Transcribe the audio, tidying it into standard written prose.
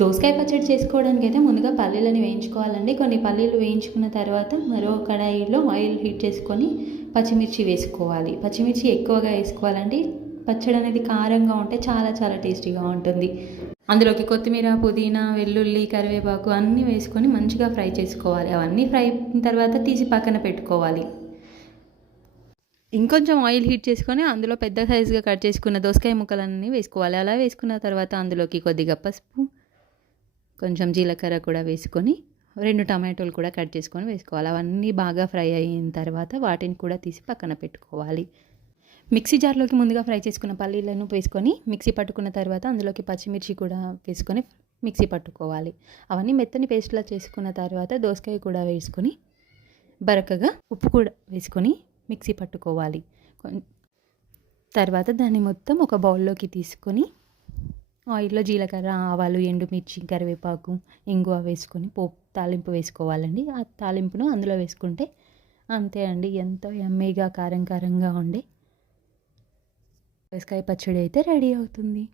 దోసకాయ పచ్చడి చేసుకోవడానికైతే ముందుగా పల్లీలని వేయించుకోవాలండి. కొన్ని పల్లీలు వేయించుకున్న తర్వాత మరో కడాయిలో ఆయిల్ హీట్ చేసుకొని పచ్చిమిర్చి వేసుకోవాలి. పచ్చిమిర్చి ఎక్కువగా వేసుకోవాలండి. పచ్చడి అనేది కారంగా ఉంటే చాలా చాలా టేస్టీగా ఉంటుంది. అందులోకి కొత్తిమీర, పుదీనా, వెల్లుల్లి, కరివేపాకు అన్నీ వేసుకొని మంచిగా ఫ్రై చేసుకోవాలి. అవన్నీ ఫ్రై అయిన తర్వాత తీసి పక్కన పెట్టుకోవాలి. ఇంకొంచెం ఆయిల్ హీట్ చేసుకొని అందులో పెద్ద సైజుగా కట్ చేసుకున్న దోసకాయ ముక్కలన్నీ వేసుకోవాలి. అలా వేసుకున్న తర్వాత అందులోకి కొద్దిగా పసుపు, కొంచెం జీలకర్ర కూడా వేసుకొని 2 టమాటోలు కూడా కట్ చేసుకొని వేసుకోవాలి. అవన్నీ బాగా ఫ్రై అయిన తర్వాత వాటిని కూడా తీసి పక్కన పెట్టుకోవాలి. మిక్సీ జార్లోకి ముందుగా ఫ్రై చేసుకున్న పల్లీలను వేసుకొని మిక్సీ పట్టుకున్న తర్వాత అందులోకి పచ్చిమిర్చి కూడా వేసుకొని మిక్సీ పట్టుకోవాలి. అవన్నీ మెత్తని పేస్ట్లా చేసుకున్న తర్వాత దోసకాయ కూడా వేసుకొని బరకగా ఉప్పు కూడా వేసుకొని మిక్సీ పట్టుకోవాలి. తర్వాత దాన్ని మొత్తం ఒక బౌల్లోకి తీసుకొని ఆయిల్లో జీలకర్ర, ఆవాలు, ఎండుమిర్చి, కరివేపాకు, ఇంగువ వేసుకొని తాలింపు వేసుకోవాలండి. ఆ తాలింపును అందులో వేసుకుంటే అంతే అండి, ఎంతో యమ్మీగా కారంగా ఉండే దోసకాయ పచ్చడి అయితే రెడీ అవుతుంది.